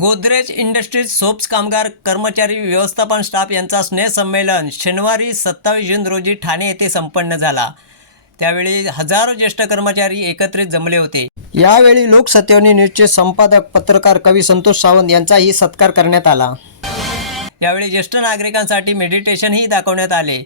Godrej industries soaps कामगार कर्मचारी व्यवस्थापन स्टाफ यांचा स्नेहसंमेलन शनिवारी 27 जून रोजी ठाणे येथे संपन्न झाला। त्यावेळी हजारो ज्येष्ठ कर्मचारी एकत्रित जमले होते। यावेळी लोकसत्यावनी न्यूजचे संपादक पत्रकार कवी संतोष सावंत यांचाही सत्कार करण्यात आला। यावेळी ज्येष्ठ नागरिकांसाठी मेडिटेशनही दाखवण्यात आले।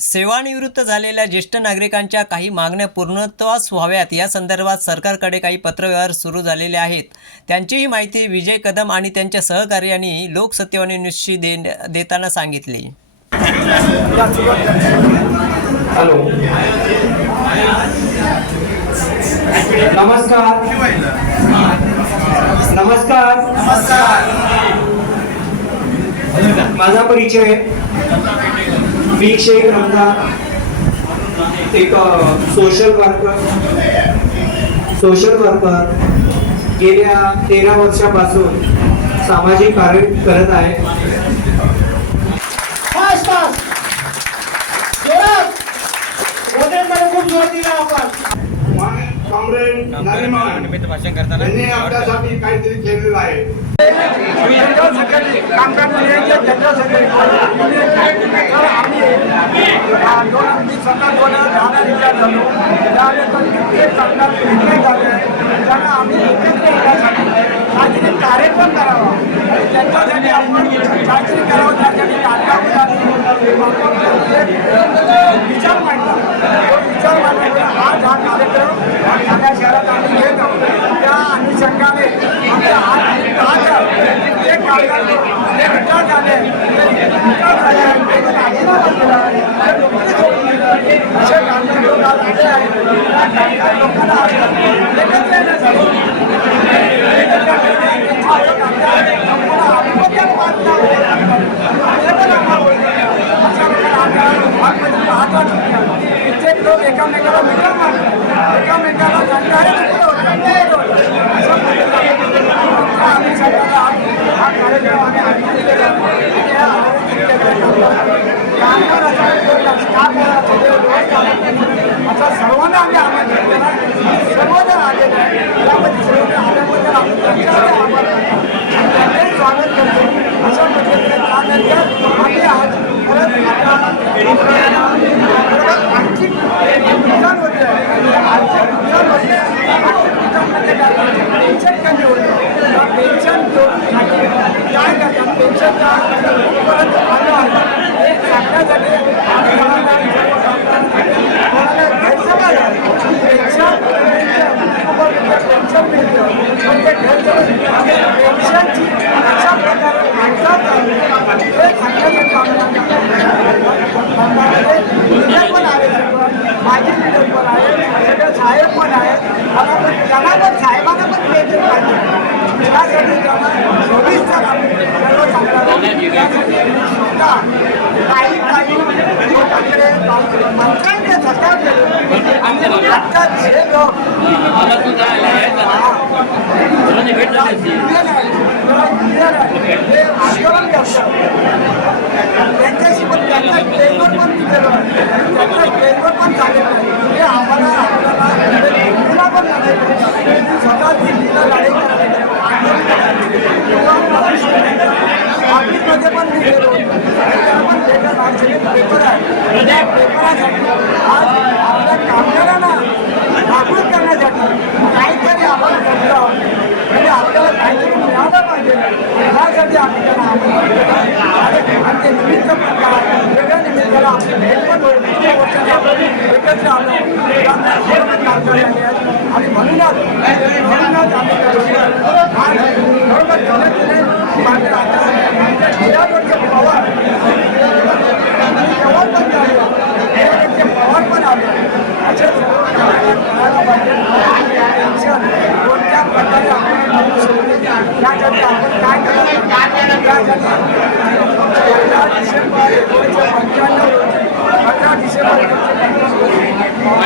सेवानिवृत्त झालेल्या ज्येष्ठ नागरिकांच्या काही मागण्या पूर्णत्वास व्हाव्यात या संदर्भात सरकारकडे काही पत्रव्यवहार सुरू झालेले आहेत। त्यांचीही माहिती विजय कदम आणि त्यांच्या सहकार्यांनी लोकसत्यावनी न्यूजशी देताना सांगितली। हॅलो, नमस्कार नमस्कार नमस्कार। माझा परिचय मी शेख रमजान, एक सोशल वर्कर गेल्या 13 वर्षापासून सामाजिक कार्य करत आहे। कॉम्रेड नारिमान यांनी आपल्यासाठी काहीतरी केलेलं आहे। कार्यक्रम करावा आणि त्यांच्यासाठी आपण चाचणी करावं, त्यासाठी विचार मांडला। तो विचार मांडल्यामुळे आज हा कार्यक्रम ठाणे शहरात आम्ही घेत आहोत। त्या अनुषंगाने आमच्या आज जे कामगार विचार झाले राजीनामा केला अशा कामगार लोक आज आले आहेत। त्या कामगार लोकांना एकत्र येण्यासाठी प्रत्येक लोक एकामेकाला मित्र मानतात, एकामेकाला जाणणारे आम्ही सगळ्यांना हा कार्यक्रम आम्ही आयोजित केला। असा सर्वांना आम्ही आमंत्रित केला। सर्वजण आलेले आहे। यामध्ये सर्वजण आल्याबद्दल आम्ही त्यांच्याकडे आभार मानतो, त्यांचे स्वागत करतो। अशा पद्धतीने त्यानंतर आम्ही आज परत आर्थिक नुकसान होते आहे। आर्थिक नुकसान होते, आर्थिक नुकसानमध्ये पेन्शन कमी होते। त्या पेन्शन काय करतात, पेन्शनचा परत आलं आहे हे सांगण्यासाठी आम्ही गैरसमज आहे। पेन्शन मिळतं म्हणजे पेन्शनची अशा प्रकारे माणसात हे सांगण्यासाठी पण आहे, माझे लिडर पण आहे, सगळे साहेब पण आहेत। त्यांना पण साहेबांना पण पेन्शन पाहिजे। त्यासाठी त्यांना 24 सर्व सांगतात। त्यासाठी काही लोकांकडे मंत्र्यांनी सरकार केलं आता जे लोक हे आंदोलन करतात त्यांच्याशी पण त्यांचा ट्रेनवर पण केलं, त्यांचा ट्रेनवर पण झालेलं नाही। हे आपल्याला दिल्लीला पण लढाई स्वतः दिल्लीला लढाई करायला ऑफिसमध्ये पण मी गेलो, पण पेपर आहे। त्या पेपरासाठी आज आपल्या कामगारांना जागृत करण्यासाठी काहीतरी आपण करतो आहोत, म्हणजे आपल्याला काहीतरी मिळालं पाहिजे यासाठी आम्ही त्यांना आमंत्रित केलं। आणि ते निमित्त प्रकार वेगळ्या निमित्ताला आपली भेट पण होईल। पुढच्या वर्षाने आपण एकत्र आलो कारखाने आले आहेत आणि म्हणूनच आम्ही आज बरोबर केले आमच्या जिल्ह्यावरचे पवार पण झाले, पवार पण आले। असे कोणत्या प्रकारे आपण त्यासाठी आपण काय करायचं, त्यासाठी 15 डिसेंबर 1995 रोजी 15 डिसेंबर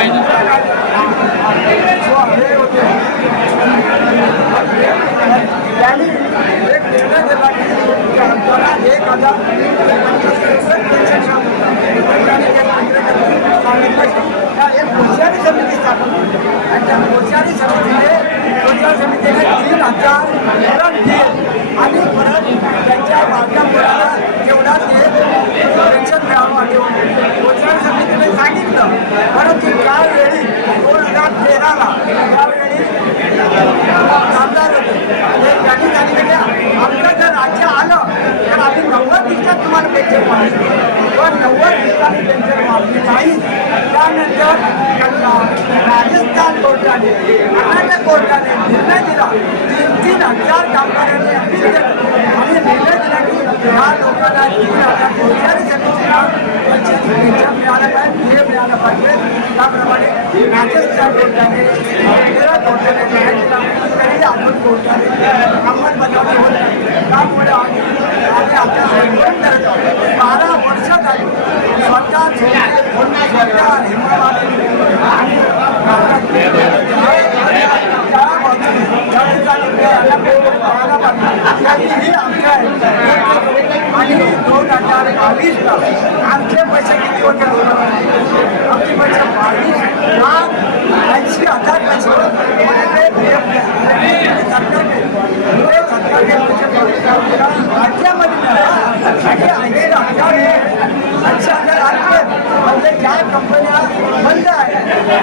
1995 हे होते। त्यांनी एक निर्णय दिला की आपल्याला 1025 पेन्शन सांगितलं एक मोर्चारी समिती स्थापन केली आणि त्या मोर्चारी समितीने 3,000 धरण दिले कर्नाटक कोर्टाने निर्णय दिला 3,000 कामगारांनी अपील केलं आणि निर्णय दिला की या लोकांना 3,000 कोणत्याही समितीला मिळालं पाहिजे हे मिळालं पाहिजे. त्याप्रमाणे राजस्थान कोर्टाने केरळ कोर्टाने निर्णय दिला तरी आपण कोर्टाने अंमलबजावणी होत नाही. त्यामुळे आम्ही आता आंदोलन करत आहोत. 12 वर्ष झाली स्वतः हिमालय आणि 2022ला आमचे पैसे किती होते आमचे पैसे 22,80,000 पैसे सरकारने राज्यामध्ये 80,000 आले म्हणजे ज्या कंपन्या बंद आहेत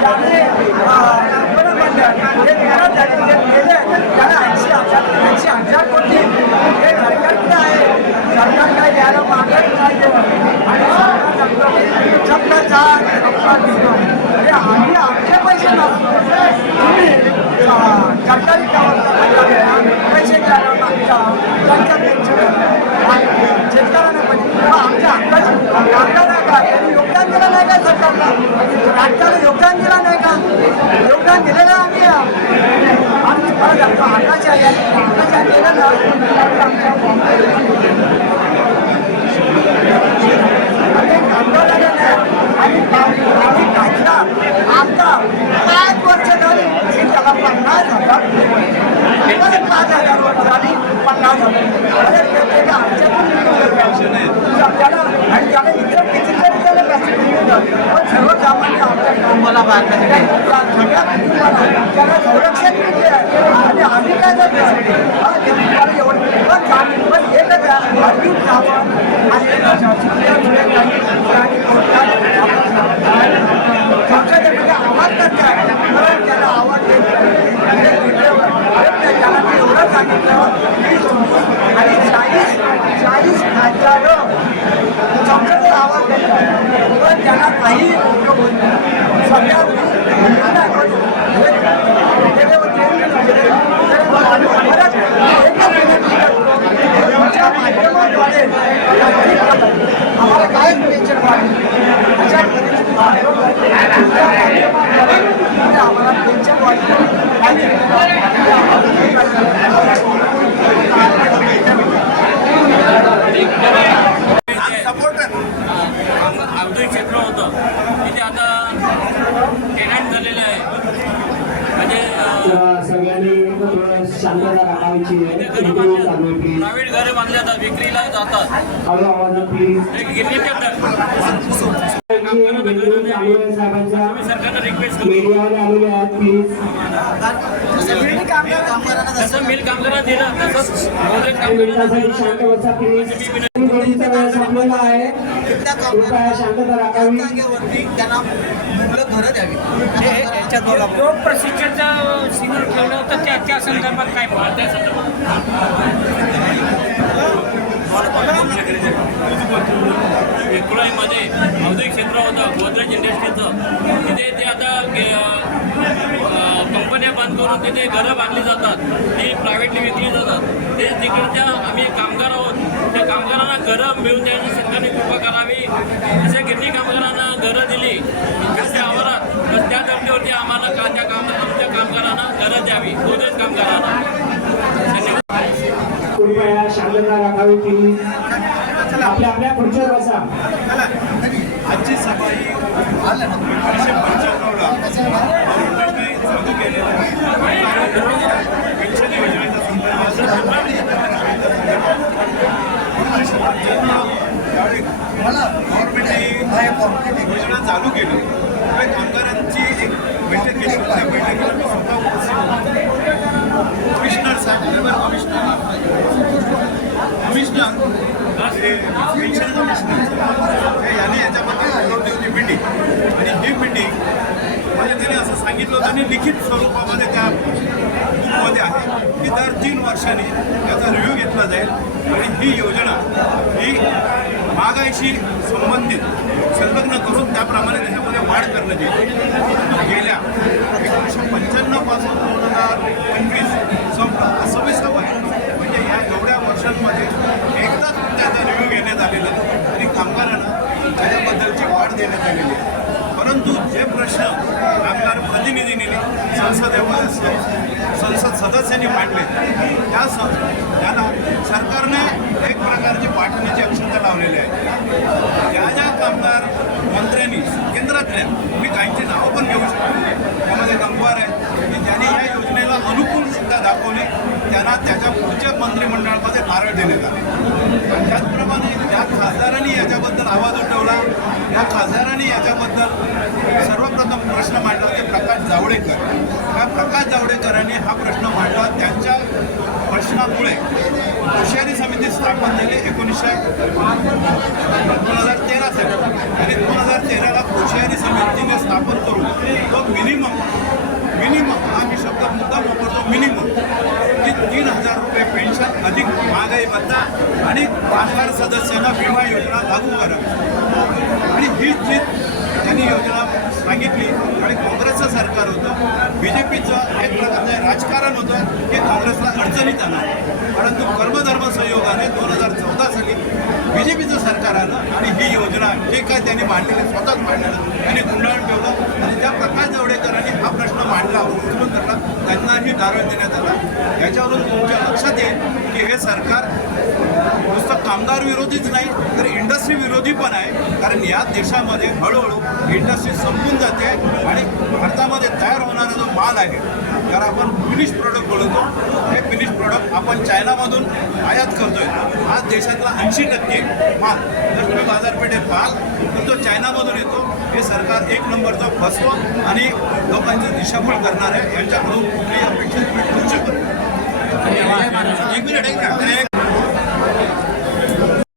त्याने बंद आहे जे केले त्याला 80,000 कोटी हे सरकारकडे आहे. सरकार काय द्यायला मागत नाही आणि सरकार म्हणजे आम्ही आमचे पैसे नसतो तुम्ही सरकारी पैसे द्यायला मागता त्यांच्या शेतकऱ्यांना पण आमच्या हक्काची कामगार आहे का त्यांनी योगदान दिलं नाही का सरकारला राज्याला योगदान दिलं नाही का योगदान दिलेलं आम्ही आकाश आहे दिलं ना आणि काढला आता 5 वर्ष झाली त्याला 50,000 5,000 वर्ष झाली 50,000 त्याला आणि त्याला इतर कितीतरी त्याला पण सर्वसामान्य आमच्या त्याला संरक्षण मिळते आणि आम्ही काय करतो एवढं पण एकच अर्जुन सावंत आणि संसदेमध्ये आवाज करतात त्याला आवाज देत त्याला मी एवढं सांगितलं आणि 40 खासदार संसदेत आवाज देतात पण त्याला काही उपयोग होत नाही. सध्या गेले होते माध्यमाद्वारे आम्हाला काय पेन्शन वाढली अशा आम्हाला पेन्शन वाढली अवधूत क्षेत्र होतं तिथे आता टेनंट झालेलं आहे म्हणजे सगळ्यांनी शांतता राखायची प्रायव्हेट घरे बांधली जातात विक्रीला जातात ते गिरणी करतात सरकारनं रिक्वेस्ट जसं मिल कामगारांना दिलं तसंच शांतता राखावी जो प्रशिक्षणचा शिबिर ठेवलं होतं त्या संदर्भात काय बोला त्या विक्रोळीमध्ये औद्योगिक क्षेत्र होतं गोदरेज इंडस्ट्रीचं तिथे ते आता कंपन्या बंद करून तिथे घरं बांधली जातात ती प्रायव्हेटली विकली जातात ते तिकडच्या आम्ही कामगार आहोत त्या कामगारांना घरं मिळून द्यायची सरकारने कृपा करावी जसे गिरणी कामगारांना घरं दिली त्यांच्या आवारात तर त्या धर्तीवरती आम्हाला आमच्या कामगारांना घरं द्यावी गोदरेज कामगारांना कृपया शांतता राखावी प्लीज आपल्या आपल्या खुर्चीवर बसा. आजची सभा ही 1995ला चालू केलेला पेन्शन योजनेचा त्यावेळी गव्हर्नमेंटने योजना चालू केली त्यावेळी कामगारांची एक बैठक घेतली त्या बैठकीला मी स्वतः कमिशनर साहेब लेबर कमिशनर पेन्शन कमिशनर याने याच्याबद्दल बोलवली होती मीटिंग आणि ही मीटिंग म्हणजे त्याने असं सांगितलं होतं आणि लिखित स्वरूपामध्ये त्या बुकमध्ये आहे की दर 3 वर्षांनी त्याचा रिव्ह्यू घेतला जाईल आणि ही योजना ही महागाईशी संबंधित संलग्न करून त्याप्रमाणे त्याच्यामध्ये वाढ करण्यात येईल. गेल्या 1995 पासून 2025 संपला 26वा आहे. म्हणजे या एवढ्या वर्षांमध्ये एकदाच त्याचा रिव्ह्यू घेण्यात आलेला आहे आणि कामगारांना त्याच्याबद्दलची वाढ देण्यात आलेली आहे. परंतु जे प्रश्न कामगार प्रतिनिधींनी संसदेमध्ये संसद सदस्यांनी मांडले त्याला सरकारने एक प्रकारची पाठवण्याची अक्षता लावलेली आहे. ज्या ज्या कामगार मंत्र्यांनी केंद्रातल्या, मी काहींची नावं पण घेऊ शकतो, त्यामध्ये गंगवार आहेत की ज्यांनी या योजनेला अनुकूलता दाखवली, त्यांना त्याच्या पुढच्या मंत्रिमंडळामध्ये नारळ देण्यात आले. त्याचप्रमाणे ज्या खासदारांनी याच्याबद्दल आवाज उठवला, या खासदारांनी याच्याबद्दल सर्वप्रथम प्रश्न मांडला ते प्रकाश जावडेकर. त्या प्रकाश जावडेकरांनी हा प्रश्न मांडला. त्यांच्या प्रश्नामुळे हुशारी समिती स्थापन झाली 2013 साली आणि 2013ला हुशारी समितीने स्थापन करून तो मिनिमम हा मी शब्द मुद्दाम वापरतो, मिनिमम की 3,000 रुपये पेन्शन अधिक महागाई भत्ता आणि कामगार सदस्यांना विमा योजना लागू करा. आणि ही जी त्यांनी योजना सांगितली आणि काँग्रेसचं सरकार होतं, BJPचं एक प्रकारचं राजकारण होतं की काँग्रेसला अडचणीत आलं. परंतु कर्मधर्म संयोगाने 2014 साली BJPचं सरकार आलं आणि ही योजना जे काय त्यांनी मांडलेलं स्वतःच मांडलेलं त्यांनी गुंडाळून ठेवलं आणि ज्या प्रकाश जावडेकरांनी हा प्रश्न मांडला उचलून धरला त्यांनाही नारळ देण्यात आला. याच्यावरून तुमच्या लक्षात येईल की हे सरकार नुसतं कामगार विरोधीच नाही तर इंडस्ट्री विरोधी पण आहे. कारण या देशामध्ये हळूहळू इंडस्ट्री संपून जाते आणि भारतामध्ये तयार होणारा जो माल आहे, तर आपण फिनिश प्रोडक्ट बोलतो, हे फिनिश प्रोडक्ट आपण चायनामधून आयात करतोय. आज देशातला 80% माल जर तुम्ही बाजारपेठेत पाहाल तर तो चायनामधून येतो. हे सरकार एक नंबरचा फसवा आणि लोकांची दिशाभूल करणार आहे. यांच्याकडून कुठलीही अपेक्षा तुम्ही करू शकत नाही. एक मिनिट